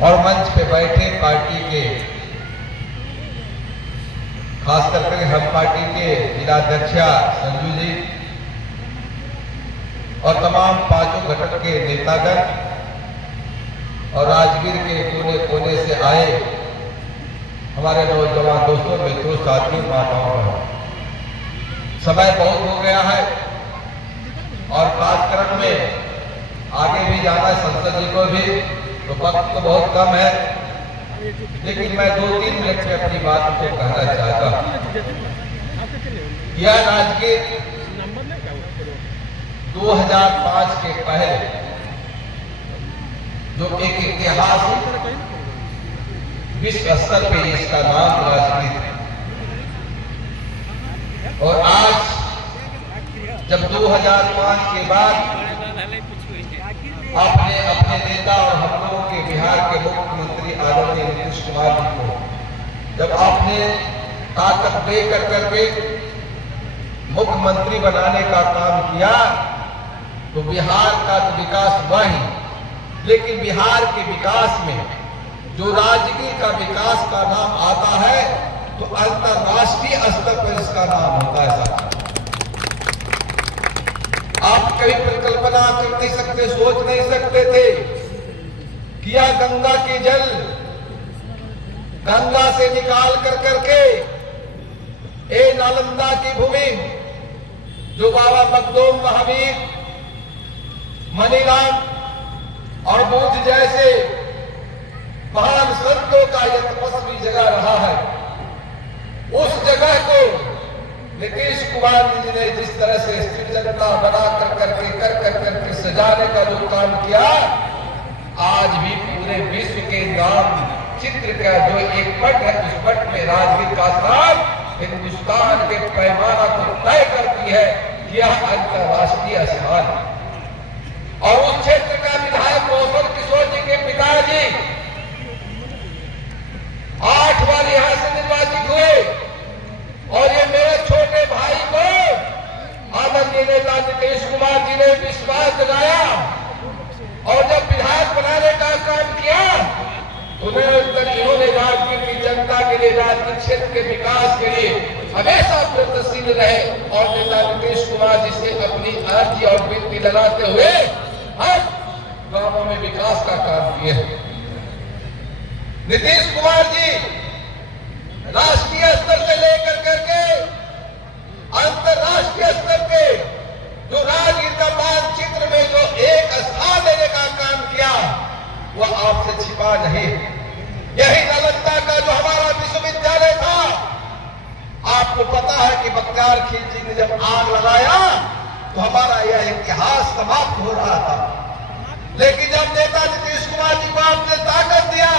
और मंच पे बैठे पार्टी के, खास करके हम पार्टी के जिलाध्यक्षा संजू जी और तमाम पांचों घटक के नेतागण और राजगीर के कोने कोने से आए हमारे नौजवान दोस्तों, मित्रों, साथियों, माताओं, समय बहुत हो गया है और कार्यक्रम में आगे भी जाना है, संसद जी को भी, तो वक्त तो बहुत कम है, लेकिन मैं 2-3 मिनट में अपनी बात को कहना चाहता हूँ। यह राजगीर 2005 के पहले जो एक इतिहास विश्व स्तर पे इसका नाम राजगीर है, और आज जब 2005 के बाद आपने अपने नेता और हम लोगों के बिहार के मुख्यमंत्री आदरणीय नीतीश कुमार जी को जब आपने ताकत दे कर करके मुख्यमंत्री बनाने का काम किया, तो बिहार का तो विकास हुआ ही, लेकिन बिहार के विकास में जो राजगीर का विकास का नाम आता है तो अंतरराष्ट्रीय स्तर पर इसका नाम होता है। साथ आप कभी परिकल्पना कर नहीं सकते, सोच नहीं सकते थे कि यह गंगा के जल गंगा से निकाल कर करके ए नालंदा की भूमि, जो बाबा मखदूम महावीर, मनीराम और बुद्ध जैसे महान संतों का यह तपस्वी जगह रहा है, उस जगह को नीतीश कुमार जी ने जिस तरह से स्थिर जनता बना कर करके सजाने का जो काम किया, आज भी पूरे विश्व के नाम चित्र का जो एक पट है, उस पट में राजगीर का स्थान हिंदुस्तान के पैमाना को तय करती है। यह अंतरराष्ट्रीय स्थान है। और उस क्षेत्र का विधायक कौशल किशोर जी के पिताजी 8 बार यहां से निर्वाचित हुए, और ये मेरे छोटे भाई को आदरणीय नेता नीतीश कुमार जी ने विश्वास दिलाया, और जब विधायक बनाने का काम किया, उन्होंने राजगीर की जनता के लिए, राजगीर क्षेत्र के विकास के लिए हमेशा प्रयत्नशील रहे, और नेता नीतीश कुमार जी से अपनी अर्जी और विनती लगाते हुए हर गांवों में विकास का काम किए। नीतीश कुमार जी राष्ट्रीय स्तर से लेकर करके अंतरराष्ट्रीय स्तर पे जो राजगीर का मानचित्र में जो एक स्थान देने का काम किया, वह आपसे छिपा नहीं। यही नालंदा का जो हमारा विश्वविद्यालय था, आपको पता है कि बख्तियार खिलजी ने जब आग लगाया तो हमारा यह इतिहास समाप्त हो रहा था, लेकिन जब नेता नीतीश कुमार जी को आपने ताकत दिया,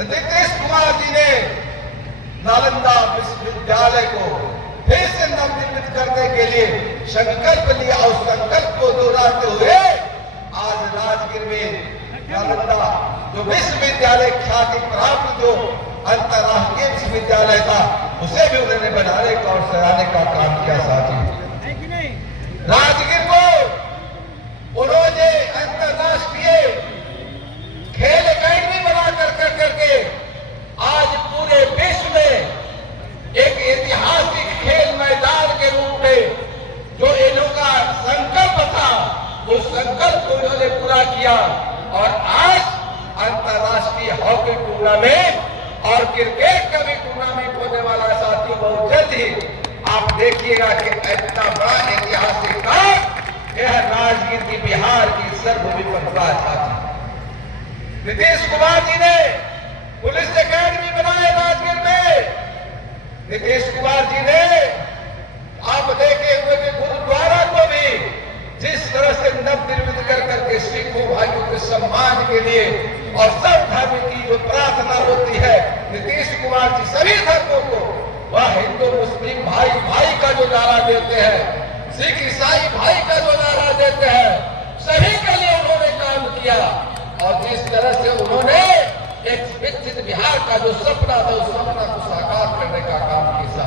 नीतीश कुमार जी ने नालंदा विश्वविद्यालय को फिर से नवनिर्मित करने के लिए संकल्प लिया, और संकल्प को दोहराते हुए आज राजगीर में नालंदा जो विश्वविद्यालय ख्याति प्राप्त जो अंतरराष्ट्रीय विश्वविद्यालय था, उसे भी उन्होंने बनाने का और सजाने का काम किया। साथी, राजगीर को उन्होंने अंतरराष्ट्रीय खेल अकेडमी बना करके आज पूरे विश्व में एक ऐतिहासिक खेल मैदान के रूप में जो इन्हों का संकल्प था, उस संकल्प को इन्होंने पूरा किया, और आज अंतरराष्ट्रीय हॉकी टूर्नामेंट और क्रिकेट का भी टूर्नामेंट होने वाला है। साथियों, बहुत जल्द ही आप देखिएगा कि इतना बड़ा ऐतिहासिक काम यह राजगीर की, बिहार की सर्वभूमि पर हुआ। साथी, नीतीश कुमार जी ने पुलिस अकेडमी बनाए राजगीर में। नीतीश कुमार जी ने आप देखे हुए कि गुरुद्वारा को भी जिस तरह से नवनिर्मित कर करके सिखों भाइयों के सम्मान के लिए और सब धर्म की जो प्रार्थना होती है, नीतीश कुमार जी सभी धर्मों को, वह हिंदू मुस्लिम भाई भाई का जो नारा देते हैं, सिख ईसाई भाई का जो नारा देते हैं, सभी के लिए उन्होंने काम किया। और जिस तरह से उन्होंने एक विकसित बिहार का जो सपना था, उस सपना को साकार करने का काम किया।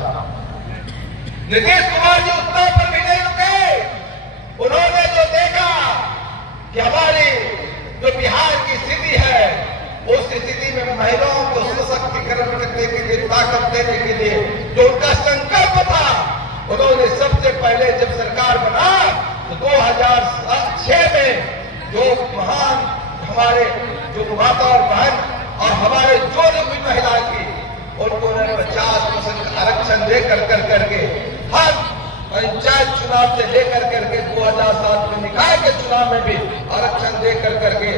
नीतीश कुमार जी उतना पर भी नहीं रुके। उन्होंने जो देखा कि हमारी जो बिहार की स्थिति है ताकत देने के लिए जो उनका संकल्प था, उन्होंने सबसे पहले जब सरकार बना तो 2006 में जो महान हमारे जो माता और बहन और हमारे जो भी महिलाएं थी उनको 50% आरक्षण देकर करके हर पंचायत चुनाव से लेकर करके 2007 में निकाय के चुनाव में भी आरक्षण देकर करके,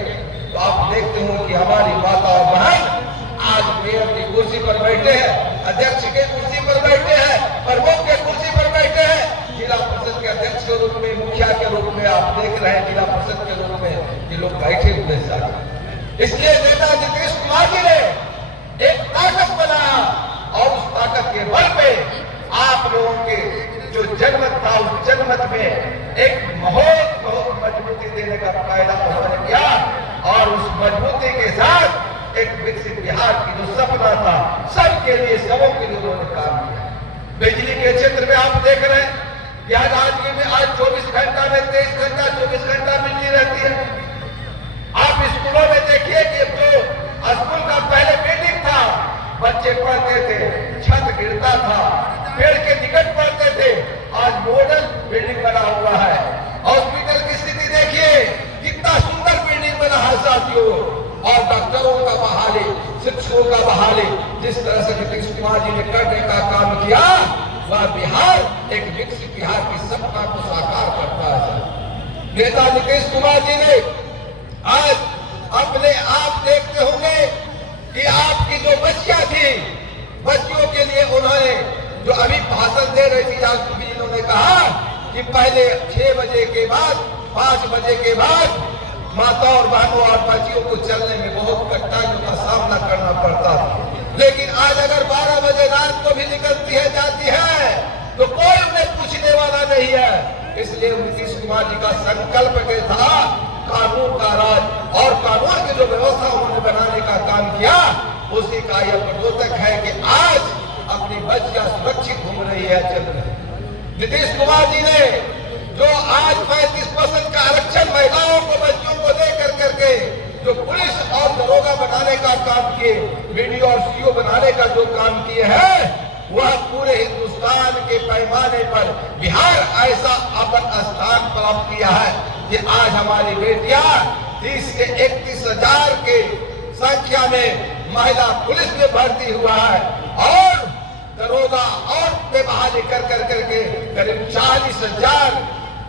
तो आप देखते हो कि हमारी माता और बहन आज मेयर की कुर्सी पर बैठे हैं, अध्यक्ष की कुर्सी पर बैठे हैं, प्रमुख के कुर्सी पर बैठे हैं, जिला परिषद के अध्यक्ष के रूप में, मुखिया के रूप में आप देख रहे हैं, जिला परिषद के रूप में ये लोग बैठे हुए हैं साथ। इसलिए नेता नीतीश कुमार जी ने एक ताकत बनाया और उस ताकत के बल पे आप लोगों के जो जनमत था उस जनमत में एक बहुत मजबूती देने का फायदा उन्होंने किया और उस मजबूती के साथ एक विकसित बिहार की जो सपना था सबके लिए, सबों के लिए उन्होंने काम किया। बिजली के क्षेत्र में आप देख रहे हैं कि आज में आज 24 घंटा में 23 घंटा 24 घंटा बिजली रहती है। आप स्कूलों में देखिए कि जो स्कूल का पहले बिल्डिंग था, बच्चे पढ़ते थे, छत गिरता था, पेड़ के निकट पढ़ते थे, आज मॉडल बिल्डिंग बना हुआ है। हॉस्पिटल की स्थिति देखिए, कितना सुंदर बिल्डिंग बना है साथियों। और डॉक्टरों का बहाली, शिक्षकों का बहाली, जिस तरह से नीतीश कुमार जी ने करने का काम किया, वह बिहार एक विकसित बिहार की सपना को साकार करता है। नेता नीतीश कुमार जी ने आज अपने आप देखते होंगे कि आपकी जो बच्चियां थी, बच्चियों के लिए उन्होंने जो अभी भाषण दे रही थी, आज उन्होंने कहा कि पहले 6 बजे के बाद 5 बजे के बाद माता और बहनों और बच्चियों को चलने में बहुत कठिनाइयों का सामना करना पड़ता था, लेकिन आज अगर 12 बजे रात को भी निकलती है जाती है तो कोई उन्हें पूछने वाला नहीं है। इसलिए नीतीश कुमार जी का संकल्प था कानून का राज और कानून की जो व्यवस्था उन्होंने बनाने का काम किया, उसी का यह प्रद्योतक है कि आज अपनी बच्चियां सुरक्षित घूम रही है, चल रही है। नीतीश कुमार जी ने जो आज 35% का आरक्षण महिलाओं को, बच्चों को देकर करके जो पुलिस और दरोगा बनाने का काम किए, वीडियो और सीओ बनाने का जो काम किए हैं, वह पूरे हिंदुस्तान के पैमाने पर बिहार ऐसा अपन स्थान प्राप्त किया है कि आज हमारी बेटियां 30 से 31 हजार के संख्या में महिला पुलिस में भर्ती हुआ है और दरोगा और पे बहाली कर करके करीब 40 हजार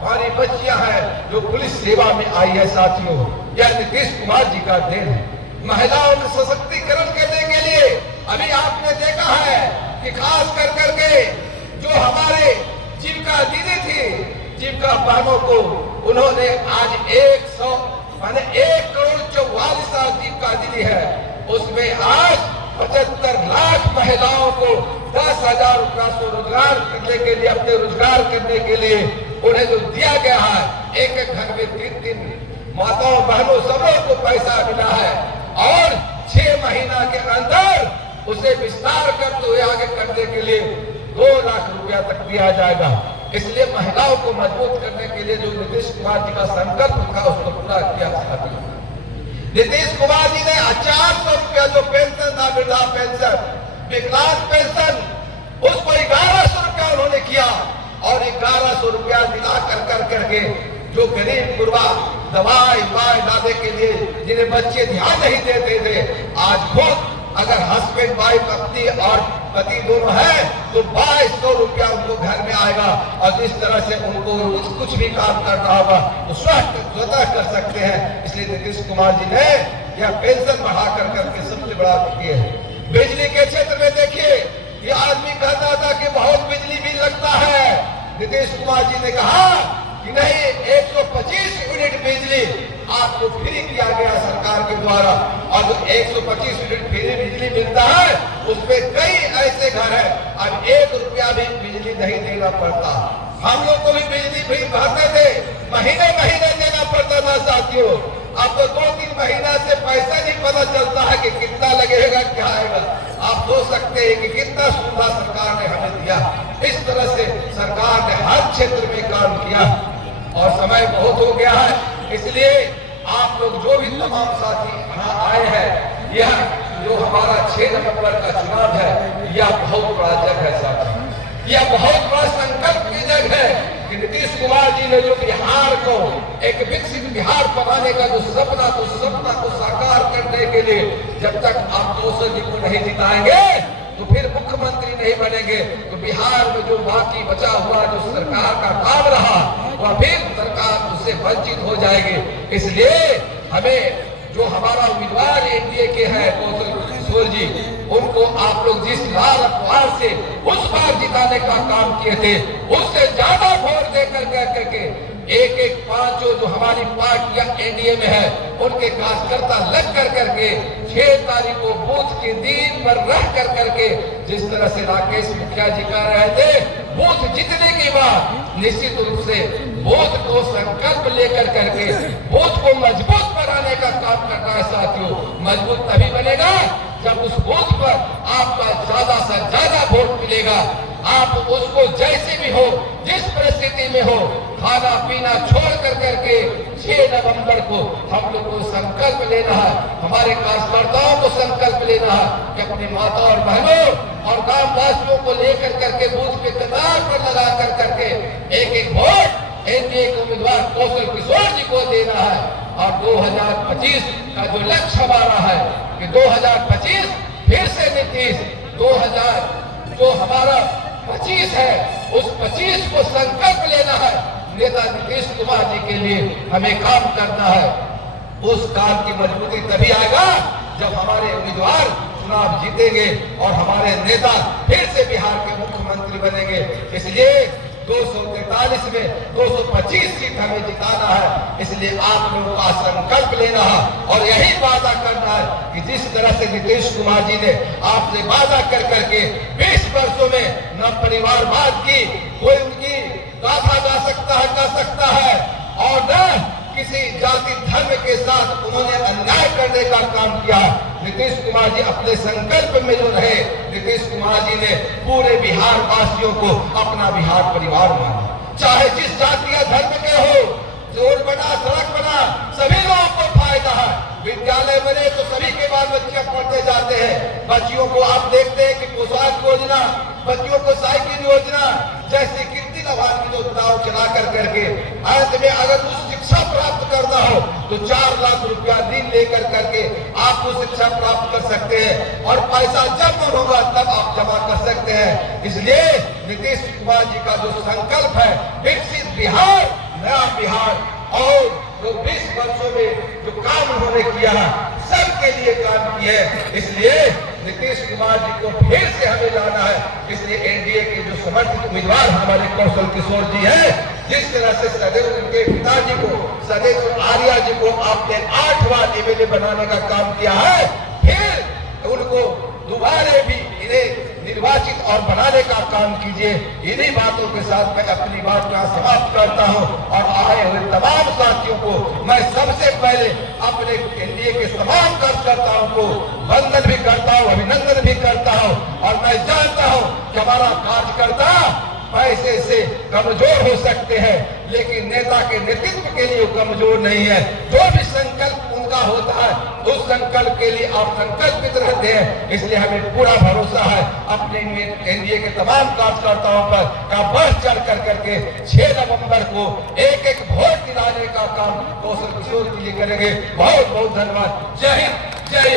हमारी बच्चियां हैं जो पुलिस सेवा में आई है। साथियों, यह नीतीश कुमार जी का देन है। महिलाओं में सशक्तिकरण करने के लिए अभी आपने देखा है कि खास करके जो हमारे जीविका दीदी थी, जीविका बहनों को उन्होंने आज 1 करोड़ 44 जीविका दीदी है, उसमें आज 75 लाख महिलाओं को 10,000 रुपया स्वरोजगार करने के लिए, अपने रोजगार करने के लिए उन्हें जो दिया गया है, एक घर में 3 माताओं बहनों सबों को पैसा मिला है और 6 महीना के अंदर उसे विस्तार करते हुए आगे करने के लिए 2 लाख रुपया तक दिया जाएगा। इसलिए महिलाओं को मजबूत करने के लिए जो नीतीश कुमार जी का संकल्प था उसको पूरा किया। नीतीश कुमार जी ने 400 रुपया जो पेंशन था, वृद्धा पेंशन, विकलांग पेंशन, उसको 1100 रुपया उन्होंने किया और 1100 रुपया दिला करके जो गरीब गुरबा दवाई लाने के लिए जिन्हें बच्चे ध्यान नहीं देते थे, आज खुद अगर हस्बैंड वाइफ पत्नी और पति दोनों है तो 2200 रुपया उनको घर में आएगा और जिस तरह से उनको कुछ भी काम करना होगा तो स्वतः कर सकते हैं। इसलिए नीतीश कुमार जी ने यह पेंशन बढ़ा करके सबसे बड़ा किया है। बिजली के क्षेत्र में देखिए, ये आदमी कहता था कि बहुत बिजली बिल लगता है, नीतीश कुमार जी ने कहा कि नहीं, 125 यूनिट बिजली आपको फ्री किया गया सरकार के द्वारा और जो 125 यूनिट फ्री बिजली मिलता है उसमें कई ऐसे घर है अब 1 रुपया भी बिजली नहीं देना पड़ता। हम लोग को भी बिजली फ्री भरते थे, महीने देना पड़ता था साथियों। अब तो 2-3 महीना से पैसा नहीं पता चलता है कि कितना लगेगा, क्या आएगा। आप सोच सकते हैं कि कितना सुविधा सरकार ने हमें दिया। इस तरह से सरकार ने हर क्षेत्र में काम किया और समय बहुत हो गया है, इसलिए आप लोग जो भी तमाम साथी यहाँ आए हैं, यह जो जो हमारा 6 नवंबर का चुनाव है, यह बहुत बड़ा जग है साहब, यह बहुत बड़ा संकल्प की जग है कि नीतीश कुमार जी ने जो बिहार को एक विकसित बिहार बनाने का जो सपना, तो सपना को साकार करने के लिए जब तक आप 200 जी को नहीं जिताएंगे तो फिर मुख्यमंत्री नहीं बनेंगे, तो बिहार में जो बाकी बचा हुआ जो सरकार का काम रहा वह फिर सरकार उससे वंचित हो जाएगी। इसलिए हमें जो हमारा उम्मीदवार एनडीए के हैं कौशल किशोर जी, उनको आप लोग जिस लाल अखबार से उस बार जिताने का काम किए थे, उससे ज्यादा वोट देकर करके एक पांचों जो हमारी पार्टियां एनडीए में है उनके कार्यकर्ता लग करके 6 तारीख को बूथ के दिन पर रह करके जिस तरह से राकेश मुखिया जी कह रहे थे, बूथ जीतने के बाद निश्चित रूप से बूथ को संकल्प लेकर करके बूथ को मजबूत बनाने का काम करना है साथियों। मजबूत तभी बनेगा जब उस बूथ पर आपका ज्यादा से ज्यादा वोट मिलेगा। आप उसको जैसे भी हो, जिस परिस्थिति में हो, खाना पीना छोड़ करके 6 नवंबर को हम लोग को संकल्प लेना है, हमारे कार्यकर्ताओं को संकल्प लेना है कि अपनी माता और बहनों और गांव वासियों को लेकर करके बूथ के कतार पर लगा करके एक वोट एनडीए के उम्मीदवार कौशल किशोर जी को देना है। और 2025 का जो लक्ष्य हमारा है कि 2025 फिर से नीतीश 2000 जो हमारा 25 है उस 25 को संकल्प लेना है। नेता नीतीश कुमार जी के लिए हमें काम करना है। उस काम की मजबूती तभी आएगा जब हमारे उम्मीदवार चुनाव जीतेंगे और हमारे नेता फिर से बिहार के मुख्यमंत्री बनेंगे। इसलिए 243 में 225 सीट हमें जिताना है। इसलिए आप लोगों का संकल्प लेना है और यही वादा करना है कि जिस तरह से नीतीश कुमार जी ने आपसे वादा कर करके 20 वर्षों में न परिवारवाद की कोई उनकी गाथा गा सकता है, कर सकता है, और न किसी जाति धर्म के साथ उन्होंने अन्याय करने का काम किया। नीतीश कुमार जी अपने संकल्प में जो रहे, नीतीश कुमार जी ने पूरे बिहार वासियों को अपना बिहार परिवार माना, चाहे जिस जाति या धर्म के हो। रोड बना, सड़क बना, सभी लोगों को फायदा है। विद्यालय बने तो सभी के बाद बच्चे पढ़ते जाते हैं। बच्चियों को आप देखते हैं कि पोशाक योजना, बच्चियों को साइकिल योजना जैसे कितनी लभान जो दाव चला करके अंत में अगर उस शिक्षा प्राप्त करना हो तो 4 लाख रुपया ऋण लेकर करके आप वो शिक्षा प्राप्त कर सकते हैं और पैसा जब होगा तब आप जमा कर सकते हैं। इसलिए नीतीश कुमार जी का जो संकल्प है विकसित बिहार, नया बिहार, और जो 20 वर्षों में जो काम उन्होंने किया है सबके लिए काम किया है। इसलिए नीतीश कुमार जी को फिर से हमें लाना है। इसलिए एनडीए के जो समर्थित उम्मीदवार हमारे कौशल किशोर जी हैं, जिस तरह से सदैव उनके पिताजी को, सदैव आर्या जी को आपने 8 बार एमएलए बनाने का काम किया है, फिर उनको दोबारा भी इन्हें निर्वाचित और बनाने का काम कीजिए। इन्हीं बातों के साथ मैं अपनी बात को समाप्त करता हूं और आए हुए तमाम साथियों को मैं सबसे पहले अपने एनडीए के तमाम कार्यकर्ताओं को वंदन भी करता हूं, अभिनंदन भी करता हूं। और मैं जानता हूं कि हमारा कार्यकर्ता पैसे से कमजोर हो सकते हैं लेकिन नेता के नेतृत्व के लिए कमजोर नहीं है। जो भी संकल्प उनका होता है उस संकल्प के लिए आप संकल्पित रहते हैं। इसलिए हमें पूरा भरोसा है अपने एनडीए के तमाम कार्यकर्ताओं पर का बढ़ चढ़ करके 6 नवंबर को एक वोट दिलाने का काम कौशल किशोर के लिए करेंगे। बहुत बहुत धन्यवाद। जय हिंद, जय